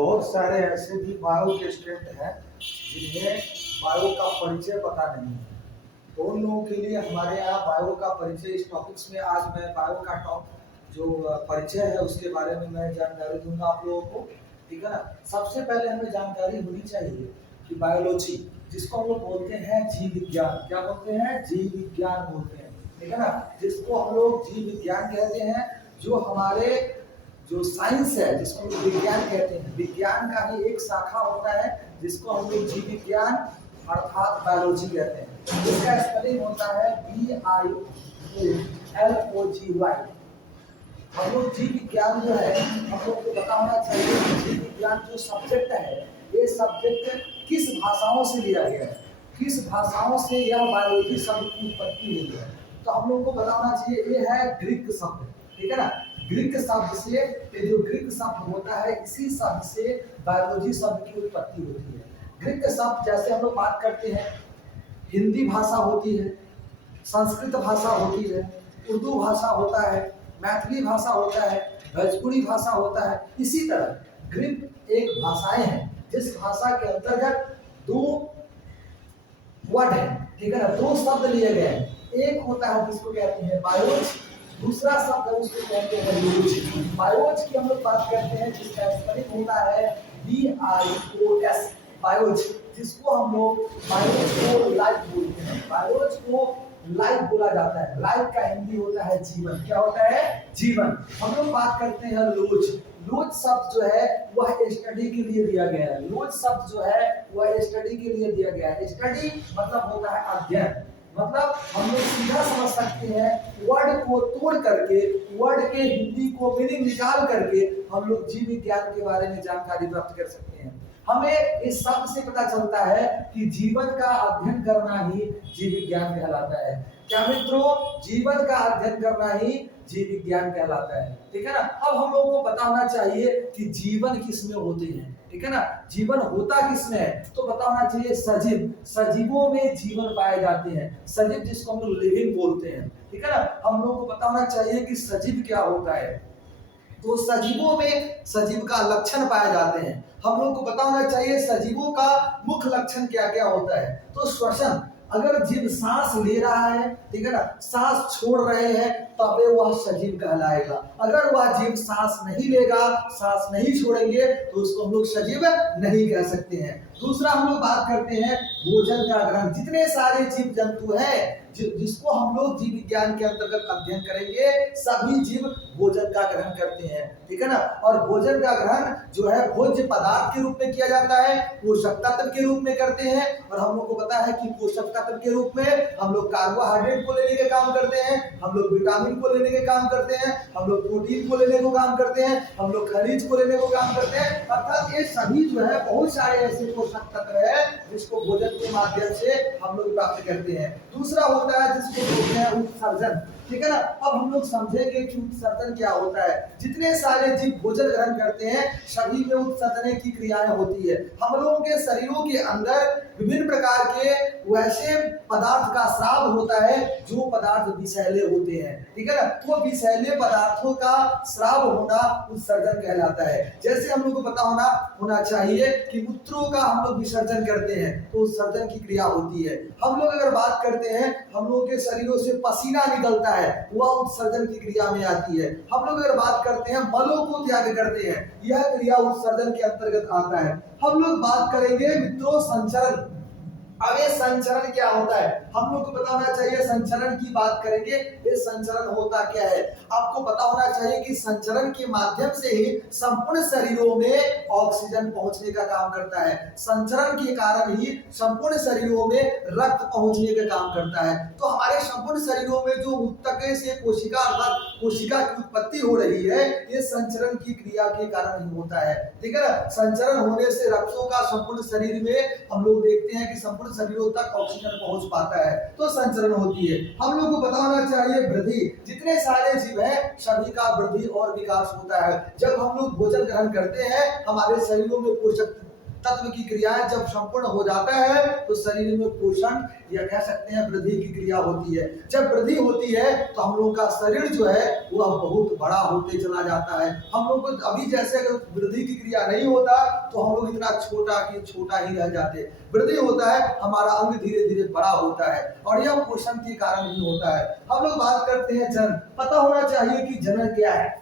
बहुत सारे ऐसे भी बायो के स्टूडेंट हैं जिन्हें बायो का परिचय पता नहीं है। तो उन लोगों के लिए हमारे यहाँ बायो का परिचय इस टॉपिक्स में आज मैं बायो का जो परिचय है उसके बारे में मैं जानकारी दूंगा आप लोगों को। ठीक है ना। सबसे पहले हमें जानकारी होनी चाहिए कि बायोलॉजी, जिसको हम लोग बोलते हैं जीव विज्ञान, क्या बोलते हैं? जीव विज्ञान बोलते हैं। ठीक है ना। जिसको हम लोग जीव विज्ञान कहते हैं, जो हमारे जो साइंस है जिसको हम लोग विज्ञान कहते हैं, विज्ञान का ही एक शाखा होता है जिसको हम लोग जीव विज्ञान अर्थात बायोलॉजी कहते हैं। इसका स्पेलिंग होता है BIOLOGY। हम लोग जीव विज्ञान जो है, हम लोग को पता होना चाहिए कि जीव विज्ञान जो सब्जेक्ट है, ये सब्जेक्ट किस भाषाओं से लिया गया है, किस भाषाओं से यह बायोलॉजी शब्द की उत्पत्ति हुई है। तो हम लोग को पता होना चाहिए ये है ग्रीक शब्द। ठीक है ना। ग्रीक शब्द से, ये जो ग्रीक शब्द होता है, इसी शब्द से बायोलॉजी शब्द की उत्पत्ति होती है। ग्रीक शब्द जैसे हम लोग बात करते हैं, हिंदी भाषा होती है, संस्कृत भाषा होती है, उर्दू भाषा होता है, मैथिली भाषा होता है, भोजपुरी भाषा होता है। इसी तरह ग्रीक एक भाषाएं हैं जिस भाषा के अंतर्गत दो वर्ड है। ठीक है ना, दो शब्द लिए गए हैं। एक होता है जिसको कहते हैं बायोज, दूसरा शब्द है उसको कहते हैं यूज। बायोज की हम लोग बात करते हैं जिसका स्पेलिंग होता है BIOS, बायोज, जिसको हम लोग बायोज को लाइफ बोलते हैं। बायोज को लाइफ बोला जाता है। लाइफ का हिंदी होता है जीवन। क्या होता है? जीवन। हम लोग बात करते हैं लोज। लोज शब्द जो है वह स्टडी के लिए दिया गया है। लोज शब्द जो है वह स्टडी के लिए दिया गया है। स्टडी मतलब होता है अध्ययन। मतलब हम लोग सीधा समझ सकते हैं, वर्ड को तोड़ करके, वर्ड के हिंदी को मीनिंग निकाल करके हम लोग जीव विज्ञान के बारे में जानकारी प्राप्त कर सकते हैं। हमें इस शब्द से पता चलता है कि जीवन का अध्ययन करना ही जीव विज्ञान कहलाता है। क्या मित्रों? जीवन का अध्ययन करना ही जीव विज्ञान कहलाता है। ठीक है ना। अब हम लोगों को पता होना चाहिए कि जीवन किसमें होते हैं। ठीक है ना। जीवन होता किसमें है? तो पता होना चाहिए सजीव, सजीवों में जीवन पाए जाते हैं। सजीव जिसको हम लोग लिविंग बोलते हैं। ठीक है ना। हम लोगों को पता होना चाहिए कि सजीव क्या होता है। तो सजीवों में सजीव का लक्षण पाए जाते हैं। हम लोग को पता होना चाहिए सजीवों का मुख्य लक्षण क्या क्या होता है। तो श्वसन, अगर जीव सांस ले रहा है, ठीक है ना, सांस छोड़ रहे हैं, तब वह सजीव कहलाएगा। अगर वह जीव सांस नहीं लेगा, सांस नहीं छोड़ेंगे, तो उसको हम लोग सजीव नहीं कह सकते हैं। दूसरा हम लोग बात करते हैं भोजन का ग्रहण। जितने सारे जीव जंतु हैं जिसको हम लोग जीव विज्ञान के अंतर्गत अध्ययन करेंगे, सभी जीव भोजन का ग्रहण करते हैं। ठीक है ना। और भोजन का ग्रहण जो है भोज्य पदार्थ के रूप में किया जाता है, पोषक तत्व के रूप में करते हैं। और हम लोग को पता है कि पोषक तत्व के रूप में हम लोग कार्बोहाइड्रेट को लेने के काम करते हैं, हम लोग विटामिन को लेने के काम करते हैं, हम लोग प्रोटीन को लेने को काम करते हैं, हम लोग खनिज को लेने को काम करते हैं। अर्थात ये सभी जो है बहुत सारे ऐसे पोषक तत्व है जिसको भोजन के माध्यम से हम लोग प्राप्त करते हैं। दूसरा होता है जिसको बोलते हैं उत्सर्जन। ठीक है ना। अब हम लोग समझेंगे कि उत्सर्जन क्या होता है। जितने सारे जीव भोजन ग्रहण करते हैं सभी में उत्सर्जन की क्रियाएं होती है। हम लोगों के शरीरों के अंदर विभिन्न प्रकार के वैसे पदार्थ का स्राव होता है जो पदार्थ विषैले होते हैं। ठीक है ना। वो विषैले पदार्थों का स्राव होना उत्सर्जन कहलाता है। जैसे हम लोग को पता होना चाहिए कि मूत्रों का हम लोग विसर्जन करते हैं तो उत्सर्जन की क्रिया होती है। हम लोग अगर बात करते हैं, हम लोगों के शरीरों से पसीना निकलता है, वह उत्सर्जन की क्रिया में आती है। हम लोग अगर बात करते हैं मलों को त्याग करते हैं, यह क्रिया उत्सर्जन के अंतर्गत आता है। हम लोग बात करेंगे मित्रों संचरण। अब ये संचरण क्या होता है हम लोग को पता होना चाहिए। संचरण की बात करेंगे, ये संचरण होता क्या है आपको पता होना चाहिए कि संचरण के माध्यम से ही संपूर्ण शरीरों में ऑक्सीजन पहुंचने का काम करता है। संचरण के कारण ही संपूर्ण शरीरों में रक्त पहुंचने का काम करता है। तो हमारे संपूर्ण शरीरों में जो ऊतक से कोशिका अर्थात कोशिका की उत्पत्ति हो रही है, ये संचरण की क्रिया के कारण ही होता है। ठीक है ना। संचरण होने से रक्तों का संपूर्ण शरीर में हम लोग देखते हैं कि संपूर्ण शरीरों तक ऑक्सीजन पहुंच पाता है, तो संचरण होती है। हम लोग को पता होना चाहिए वृद्धि। जितने सारे जीव हैं सभी का वृद्धि और विकास होता है। जब हम लोग भोजन ग्रहण करते हैं, हमारे शरीरों में पोषक तत्व की क्रियाएं जब संपूर्ण हो जाता है तो शरीर में पोषण या कह सकते हैं वृद्धि की क्रिया होती है। जब वृद्धि होती है तो हम लोग का शरीर जो है वह बहुत बड़ा होते चला जाता है। हम लोग को अभी जैसे अगर वृद्धि की क्रिया नहीं होता तो हम लोग इतना छोटा कि छोटा ही रह जाते। वृद्धि होता है, हमारा अंग धीरे धीरे बड़ा होता है और यह पोषण के कारण ही होता है। हम लोग बात करते हैं जनन। पता होना चाहिए कि जनन क्या है।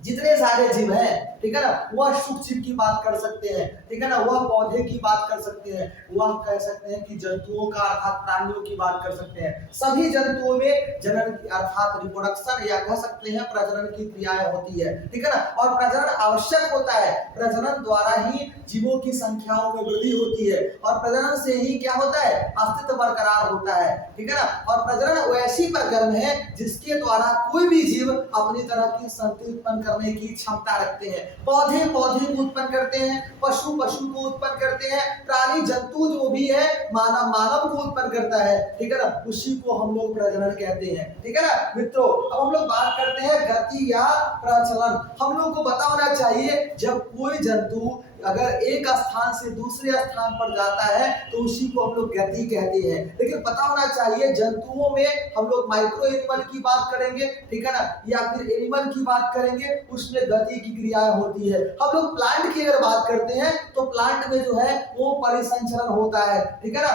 जितने सारे जीव हैं, ठीक है ना, वह सूक्ष्म जीव की बात कर सकते हैं, ठीक है ना, वह पौधे की बात कर सकते हैं, वह कह सकते हैं कि जंतुओं का अर्थात प्राणियों की बात कर सकते हैं। सभी जंतुओं में जनन अर्थात रिप्रोडक्शन या कह सकते हैं प्रजनन की क्रियाएं होती है, ठीक है ना, और प्रजनन आवश्यक होता है। प्रजनन द्वारा ही जीवों की संख्याओं में वृद्धि होती है और प्रजनन से ही क्या होता है, अस्तित्व बरकरार होता है, ठीक है ना। और प्रजनन वैसी प्रक्रम है जिसके द्वारा कोई भी जीव अपनी तरह की संतति उत्पन्न करने की क्षमता रखते हैं। पौधे पौधे को उत्पन्न करते हैं, पशु पशु को उत्पन्न करते हैं, प्राणी जंतु जो भी है मानव मानव को उत्पन्न करता है, ठीक है ना, उसी को हम लोग प्रजनन कहते हैं, ठीक है ना मित्रों। अब हम लोग बात करते हैं गति या प्रचलन। हम लोग को पता होना चाहिए जब कोई जंतु अगर एक स्थान से दूसरे स्थान पर जाता है तो उसी को हम लोग गति कहते हैं। लेकिन पता होना चाहिए जंतुओं में हम लोग माइक्रो एनिमल की बात करेंगे, ठीक है ना, या फिर एनिमल की बात करेंगे, उसमें गति की क्रियाएं होती है। हम लोग प्लांट की अगर बात करते हैं तो प्लांट में जो है वो परिसंचरण होता है, ठीक है ना।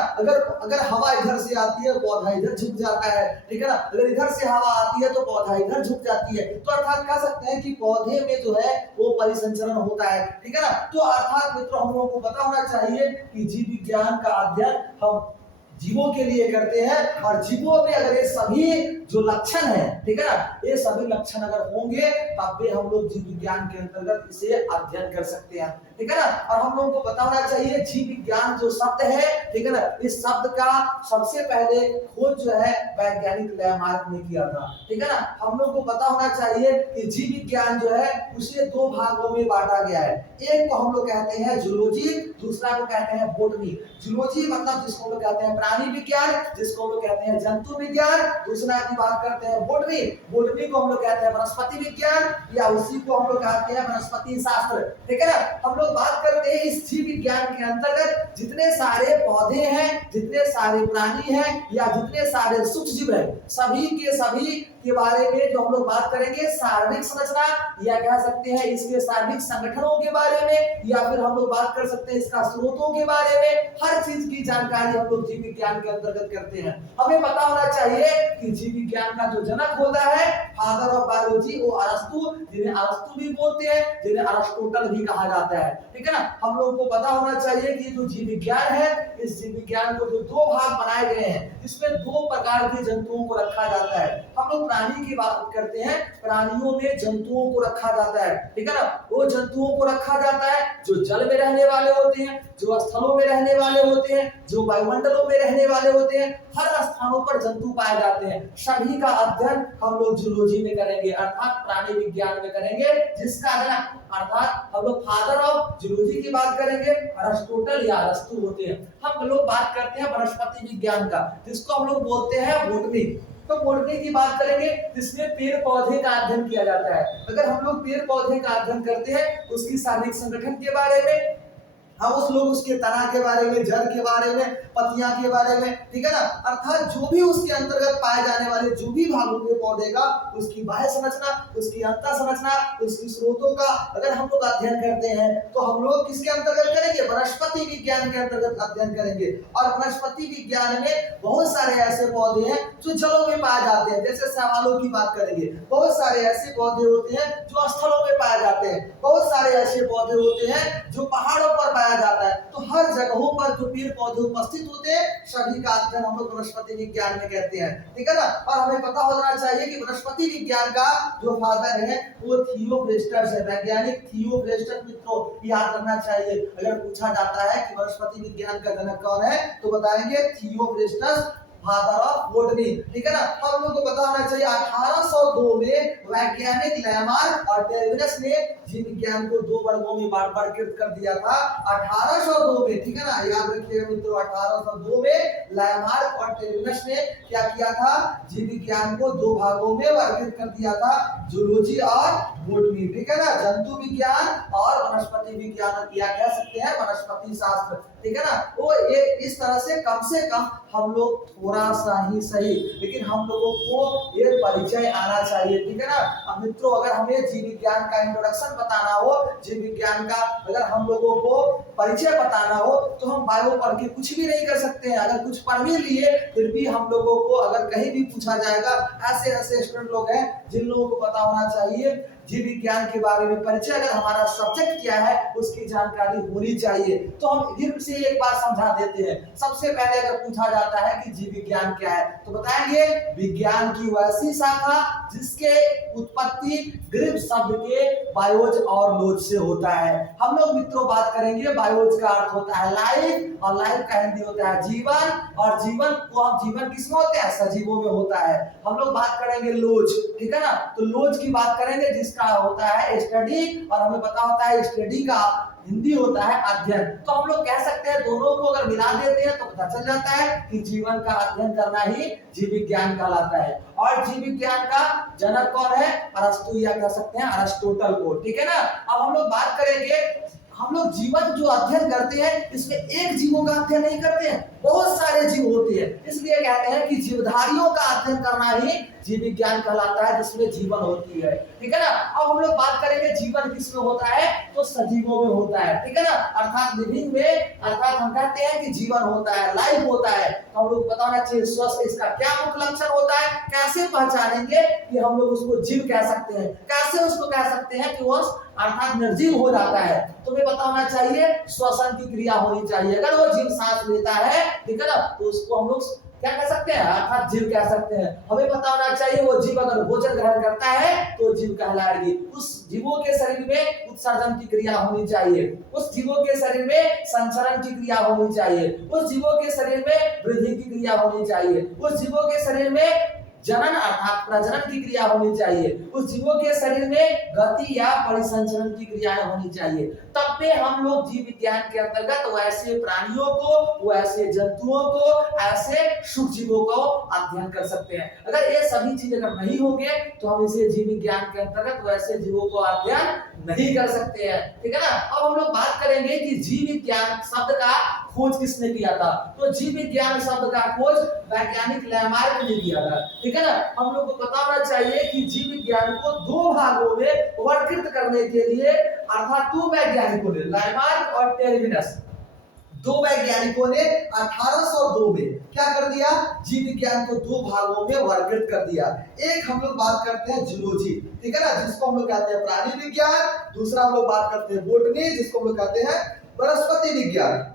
अगर हवा इधर से आती है पौधा इधर झुक जाता है, ठीक है ना, अगर इधर से हवा आती है तो पौधा इधर झुक जाती है। तो अर्थात कह सकते हैं कि पौधे में जो है वो परिसंचरण होता है, ठीक है ना। तो अर्थात मित्रों हम लोगों को पता होना चाहिए कि जीव विज्ञान का अध्ययन हम जीवों के लिए करते हैं और जीवों में अगर ये सभी जो लक्षण है, ठीक है ना, ये सभी लक्षण अगर होंगे तब भी हम लोग जीव विज्ञान के अंतर्गत इसे अध्ययन कर सकते हैं, ठीक है ना। और हम लोगों को पता होना चाहिए जीव विज्ञान जो शब्द है, ठीक है ना, इस शब्द का सबसे पहले खोज जो है वैज्ञानिक लैमार्क ने किया था, ठीक है ना। हम लोग को पता होना चाहिए कि जीव विज्ञान जो है उसे दो भागों में बांटा गया है। एक को हम लोग कहते हैं जूलॉजी, दूसरा को कहते हैं बॉटनी। जूलॉजी मतलब जिसको हम लोग कहते हैं प्राणी विज्ञान, जिसको हम लोग कहते हैं जंतु विज्ञान। दूसरा की बात करते हैं बॉटनी। बॉटनी को हम लोग कहते हैं वनस्पति विज्ञान या उसी को हम लोग कहते हैं वनस्पति शास्त्र, ठीक है ना। हम लोग बात करते हैं इस जीव विज्ञान के अंतर्गत जितने सारे पौधे हैं, जितने सारे प्राणी हैं या जितने सारे सूक्ष्म जीव हैं, सभी के सभी के बारे में जो हम लोग बात करेंगे शारीरिक संरचना या कह सकते हैं इसके शारीरिक संगठनों के बारे में, या फिर हम लोग बात कर सकते हैं इसका स्रोतों के बारे में, हर चीज की जानकारी हम लोग जीव विज्ञान के अंतर्गत करते हैं। हमें पता होना चाहिए कि जीव विज्ञान का जो जनक होता है फादर ऑफ बायोलॉजी वो अरस्तु, जिन्हें अरस्तु भी बोलते हैं, जिन्हें अरिस्टोटल भी कहा जाता है, ठीक है ना। हम लोग को पता होना चाहिए कि जो जीव विज्ञान है, इस जीव विज्ञान को जो दो भाग बनाए गए हैं, इसमें दो प्रकार के जंतुओं को रखा जाता है। हम लोग प्राणी की बात करते हैं, प्राणियों में जंतुओं को रखा जाता है, ठीक है ना। वो जंतुओं को रखा जाता है जो जल में रहने वाले होते हैं, जो स्थलों में रहने वाले होते हैं, जो वायुमंडलों में रहने वाले होते हैं, हर स्थानों पर जंतु पाए जाते हैं। सभी का अध्ययन हम लोग जूलॉजी में करेंगे अर्थात प्राणी विज्ञान में करेंगे, जिसका अर्थात हम लोग फादर ऑफ जूलॉजी की बात करेंगे, अरिस्टोटल या अरस्तु होते हैं। हम लोग बात करते हैं वनस्पति विज्ञान का, जिसको हम लोग बोलते हैं बॉटनी। तो बॉटनी की बात करेंगे जिसमें पेड़ पौधे का अध्ययन किया जाता है। अगर हम लोग पेड़ पौधे का अध्ययन करते हैं उसकी शारीरिक संगठन के बारे में, हम उस लोग उसके तना के बारे में, जड़ के बारे में, पत्तियां के बारे में, ठीक है ना, अर्थात जो भी उसके अंतर्गत पाए जाने वाले जो भी भाग होंगे पौधे का, उसकी बाह्य संरचना, उसकी अंतर संरचना, उसकी स्रोतों का अगर हम लोग अध्ययन करते हैं तो हम लोग किसके अंतर्गत करेंगे, वनस्पति विज्ञान के अंतर्गत अध्ययन करेंगे। और वनस्पति विज्ञान में बहुत सारे ऐसे पौधे हैं जो जलों में पाए जाते हैं, जैसे शैवालों की बात करेंगे, बहुत सारे ऐसे पौधे होते हैं जो स्थलों में पाए जाते हैं, बहुत सारे ऐसे पौधे होते हैं जो पहाड़ों पर पाया जाता है। तो हर जगहों पर जो पेड़ पौधे उपस्थित होते हैं सभी का अध्ययन हम लोग वनस्पति विज्ञान में कहते हैं, ठीक है ना। और हमें पता होना चाहिए कि वनस्पति विज्ञान का जो फादर है वो थियोफ्रेस्टस है, वैज्ञानिक थियोफ्रेस्टस। मित्रों याद रखना चाहिए, अगर पूछा जाता है कि वनस्पति विज्ञान का जनक कौन है तो बताएंगे थियोफ्रेस्टस फादर ऑफ बॉटनी, ठीक है ना। हम लोग को पता होना चाहिए 1802 में वैज्ञानिक लैमार्क और टर्बिनस ने जीव विज्ञान को दो वर्गों में वर्गीकृत कर दिया था 1802 में, ठीक है ना। याद रखिएगा मित्रों, 1802 में लैमार्क और टर्बिनस ने क्या किया था, जीव विज्ञान को दो भागों में वर्गीकृत कर दिया था, जूलॉजी और बॉटनी, ठीक है ना। जंतु विज्ञान और वनस्पति विज्ञान, या कह सकते हैं वनस्पति शास्त्र, ठीक है ना। वो ये इस तरह से कम हम लोग थोड़ा सा ही सही, लेकिन हम लोगों को ये परिचय आना चाहिए, ठीक है ना। अब मित्रों, अगर हमें जीव विज्ञान का इंट्रोडक्शन बताना हो, जीव विज्ञान का अगर हम लोगों को परिचय बताना हो, तो हम बायो पढ़ के कुछ भी नहीं कर सकते हैं। अगर कुछ पढ़ भी लिए फिर भी हम लोगों को अगर कहीं भी पूछा जाएगा, ऐसे ऐसे स्टूडेंट लोग हैं जिन लोगों को पता होना चाहिए जीव विज्ञान के बारे में परिचय, अगर हमारा सब्जेक्ट क्या है उसकी जानकारी होनी चाहिए। तो हम फिर से एक बार समझा देते हैं। सबसे पहले अगर पूछा जाता है कि जीव विज्ञान क्या है, तो बताएंगे विज्ञान की वैसी शाखा जिसके उत्पत्ति ग्रीक शब्द के बायोज और लोज से होता है। हम लोग मित्रों बात करेंगे, बायोज का अर्थ होता है लाइफ, और लाइफ का हिंदी होता है जीवन, और जीवन को हम जीवन किसमें होते हैं, सजीवों में होता है। हम लोग बात करेंगे लोज, ठीक है ना। तो लोज की बात करेंगे जिसका होता है स्टडी, और हमें पता होता है स्टडी का हिंदी होता है अध्ययन। तो हम लोग कह सकते हैं दोनों को अगर मिला देते हैं तो पता चल जाता है कि जीवन का अध्ययन करना ही जीव विज्ञान कहलाता है। और जीव विज्ञान का जनक कौन है, अरस्तु, या कह सकते हैं अरिस्टोटल को, ठीक है ना। अब हम लोग बात करेंगे, हम लोग जीवन जो अध्ययन करते हैं इसमें एक जीवों का अध्ययन नहीं करते हैं, बहुत सारे जीव होते हैं, इसलिए कहते हैं कि जीवधारियों का अध्ययन करना ही जीव विज्ञान कहलाता है, जिसमें जीवन होती है, ठीक है ना। अब हम लोग बात करेंगे जीवन किसमें होता है, तो सजीवों में होता है, ठीक है ना। अर्थात लिविंग में, अर्थात हम कहते हैं कि जीवन होता है, लाइफ होता है। तो हम लोग पता होना चाहिए स्वस्थ इसका क्या मुख्य लक्षण होता है, कैसे पहचानेंगे कि हम लोग उसको जीव कह सकते हैं, कैसे उसको कह सकते हैं कि वो अर्थात निर्जीव हो जाता है। तो हमें पता होना चाहिए श्वसन की क्रिया होनी चाहिए। अगर वो जीव सांस लेता है, ठीक है ना, तो उसको हम लोग क्या कह सकते हैं, अर्थात जीव कह सकते हैं। हमें पता होना चाहिए वो जीव अगर भोजन ग्रहण करता है तो जीव कहलाएगी। उस जीवों के शरीर में उत्सर्जन की क्रिया होनी चाहिए, उस जीवों के शरीर में संचरण की क्रिया होनी चाहिए, उस जीवों के शरीर में वृद्धि की क्रिया होनी चाहिए, उस जीवों के शरीर में जनन अर्थात प्रजनन की क्रिया होनी चाहिए, उस जीवों के शरीर में गति या परिसंचरण की क्रियाएं होनी चाहिए। तब पे हम लोग जीव विज्ञान के अंतर्गत वैसे प्राणियों को, वैसे जंतुओं को, ऐसे सूक्ष्म जीवों को अध्ययन कर सकते हैं। अगर ये सभी चीजें अगर नहीं होंगे तो हम इसे जीव विज्ञान के अंतर्गत वैसे जीवों को अध्ययन नहीं कर सकते हैं, ठीक है ना। अब हम लोग बात करेंगे कि जीव विज्ञान शब्द का खोज किसने किया था, तो जीव विज्ञान शब्द का खोज वैज्ञानिक लैमार्क ने किया था, ठीक है ना। हम लोग को पता होना चाहिए कि जीव विज्ञान को दो भागों में वर्गीकृत करने के लिए, अर्थात दो वैज्ञानिकों ने, लैमार्क और टर्बिनस, दो वैज्ञानिकों ने 1802 में क्या कर दिया, जीव विज्ञान को दो भागों में वर्गीकृत कर दिया। एक हम लोग बात करते हैं जूलॉजी, ठीक है ना, जिसको हम लोग कहते हैं प्राणी विज्ञान। दूसरा हम लोग बात करते हैं बॉटनी, जिसको हम लोग कहते हैं वनस्पति विज्ञान।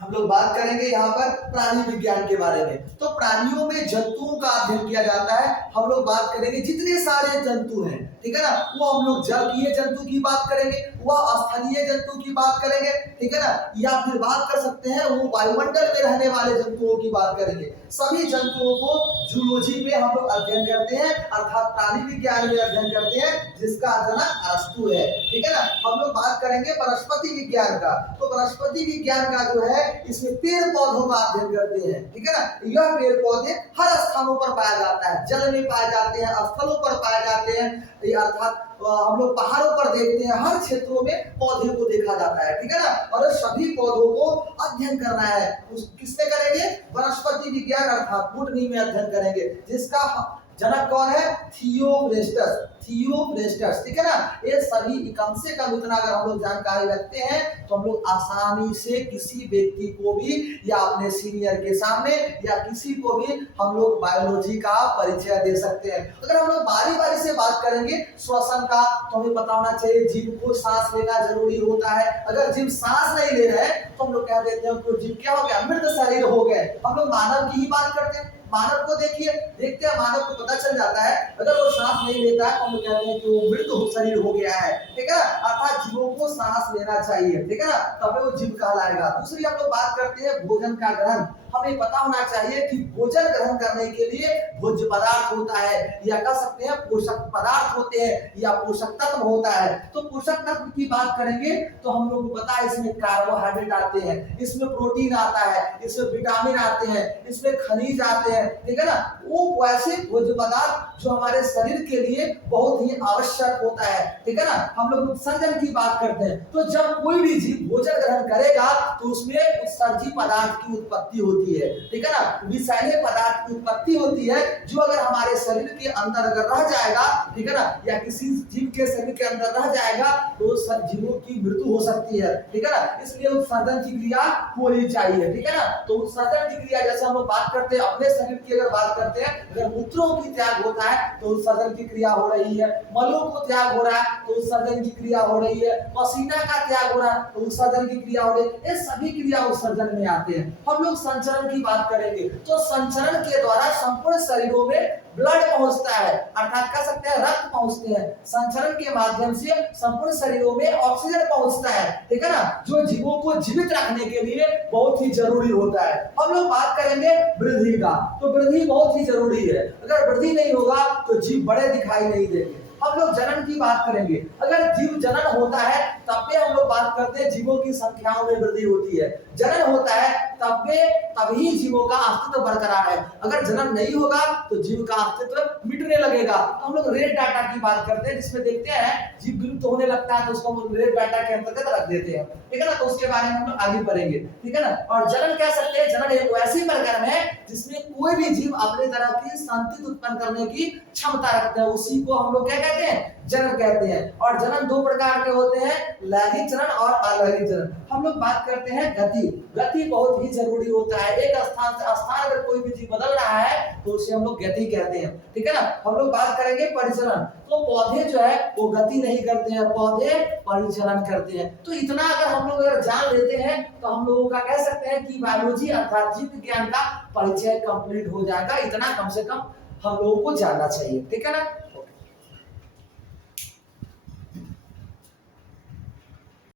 हम लोग बात करेंगे यहाँ पर प्राणी विज्ञान के बारे में। तो प्राणियों में जंतुओं का अध्ययन किया जाता है। हम लोग बात करेंगे जितने सारे जंतु हैं, ठीक है ना, वो हम लोग जलीय जंतु की बात करेंगे, वह स्थलीय जंतु की बात करेंगे, ठीक है ना, या फिर बात कर सकते हैं वो वायुमंडल में रहने वाले जंतुओं की बात करेंगे। सभी जंतुओं को जूलॉजी में हम लोग अध्ययन करते हैं, अर्थात प्राणी विज्ञान में अध्ययन करते हैं, जिसका जनक अरस्तु है, ठीक है ना। हम लोग बात करेंगे वनस्पति विज्ञान का। तो वनस्पति विज्ञान का जो है, इसमें पेड़ पौधों का अध्ययन करते हैं, ठीक है ना। यह पेड़ पौधे हर स्थानों पर पाया जाता है, जल में पाए जाते हैं, स्थलों पर पाए जाते हैं, अर्थात हम लोग पहाड़ों पर देखते हैं, हर क्षेत्रों में पौधे को देखा जाता है, ठीक है ना। और सभी पौधों को अध्ययन करना है, किसमें करेंगे, वनस्पति विज्ञान अर्थात बॉटनी में अध्ययन करेंगे, जिसका जनक कौन है, थियोफ्रेस्टस, थियोफ्रेस्टस, ठीक है ना। ये सभी कम से कम इतना अगर हम लोग जानकारी रखते हैं तो हम लोग आसानी से किसी व्यक्ति को भी, या अपने सीनियर के सामने, या किसी को भी हम लोग बायोलॉजी का परिचय दे सकते हैं। अगर हम लोग बारी बारी से बात करेंगे श्वसन का, तो हमें पता होना चाहिए जीव को सांस लेना जरूरी होता है। अगर जीव सांस नहीं ले रहे हैं तो हम लोग कह देते हैं कि जीव क्या हो गया, मृत शरीर हो गए। हम लोग मानव की ही बात करते हैं, मानव को देखिए, देखते हैं मानव को पता चल जाता है अगर वो सांस नहीं लेता है तो हम लोग कहते हैं कि वो मृत शरीर हो गया है, ठीक है ना। अर्थात जीवों को सांस लेना चाहिए, ठीक है ना, तभी वो जीव कहलाएगा। दूसरी हम लोग बात करते हैं भोजन का ग्रहण। हमें पता होना चाहिए कि भोजन ग्रहण करने के लिए भोज्य पदार्थ होता है, या कह सकते हैं पोषक पदार्थ होते हैं, या पोषक तत्व होता है। तो पोषक तत्व की बात करेंगे तो हम लोग को पता है इसमें कार्बोहाइड्रेट आते हैं, इसमें प्रोटीन आता है, इसमें विटामिन आते हैं, इसमें खनिज आते हैं, ठीक है ना। वो वैसे भोज्य पदार्थ जो हमारे शरीर के लिए बहुत ही आवश्यक होता है, ठीक है ना। हम लोग उत्सर्जन की बात करते हैं, तो जब कोई भी जीव भोजन ग्रहण करेगा तो उसमें उत्सर्जी पदार्थ की उत्पत्ति होती है, ठीक है ना, विषैले पदार्थ की उत्पत्ति होती है, जो अगर हमारे शरीर के अंदर अगर रह जाएगा, ठीक है ना, या किसी जीव के शरीर के अंदर रह जाएगा तो जीवों की मृत्यु हो सकती है, ठीक है ना। इसलिए उत्सर्जन की क्रिया होनी चाहिए, ठीक है ना। तो उत्सर्जन की क्रिया जैसे हम लोग बात करते हैं अपने शरीर की, अगर बात करते हैं अगर मूत्रों की त्याग होता है तो उत्सर्जन की क्रिया हो रही है, मलों को त्याग हो रहा है तो उत्सर्जन की क्रिया हो रही है, पसीना का त्याग हो रहा है तो उत्सर्जन की क्रिया हो रही है। ये सभी क्रिया उत्सर्जन में आते हैं। हम लोग संचरण की बात करेंगे तो संचरण के द्वारा संपूर्ण शरीरों में ब्लड पहुंचता है, अर्थात कह सकते हैं रक्त पहुंचते हैं। संचरण के माध्यम से संपूर्ण शरीरों में ऑक्सीजन पहुंचता है, ठीक है ना, जो जीवों को जीवित रखने के लिए बहुत ही जरूरी होता है। हम लोग बात करेंगे वृद्धि का, तो वृद्धि बहुत ही जरूरी है। अगर वृद्धि नहीं होगा तो जीव बड़े दिखाई नहीं देंगे। हम लोग जनन की बात करेंगे, अगर जीव जनन होता है तब भी हम लोग बात करते हैं जीवों की संख्याओं में वृद्धि होती है। जनन होता है तभी जीवों का अस्तित्व बरकरार है। अगर जनन नहीं होगा तो जीव का अस्तित्व मिटने लगेगा। तो हम लोग रेट डाटा की बात करते हैं, जिसमें देखते हैं जीव विलुप्त होने लगता है तो उसको हम रेट डाटा के अंतर्गत रख देते हैं, ठीक है ना। तो उसके बारे में हम लोग आगे पढ़ेंगे, ठीक है ना। और जनन कह सकते हैं, जनन एक ऐसी प्रक्रम है जिसमें कोई भी जीव अपनी तरह की संतति उत्पन्न करने की क्षमता रखते हैं, उसी को हम लोग क्या कहते हैं, जनन कहते हैं। और जनन दो प्रकार के होते हैं, लैंगिक जनन और अलैंगिक जनन। हम लोग बात करते हैं गति। गति बहुत ही जरूरी होता है। एक स्थान से स्थान अगर कोई भी जीव बदल रहा है तो उसे हम लोग गति कहते हैं, ठीक है ना। हम लोग बात करेंगे परिचलन, तो पौधे जो है वो गति नहीं करते हैं, पौधे परिचलन करते हैं। तो इतना अगर हम लोग अगर जान लेते हैं तो हम लोगों का कह सकते हैं कि बायोलॉजी अर्थात जीव विज्ञान का परिचय कंप्लीट हो जाएगा। इतना कम से कम हम लोगों को जानना चाहिए, ठीक है ना।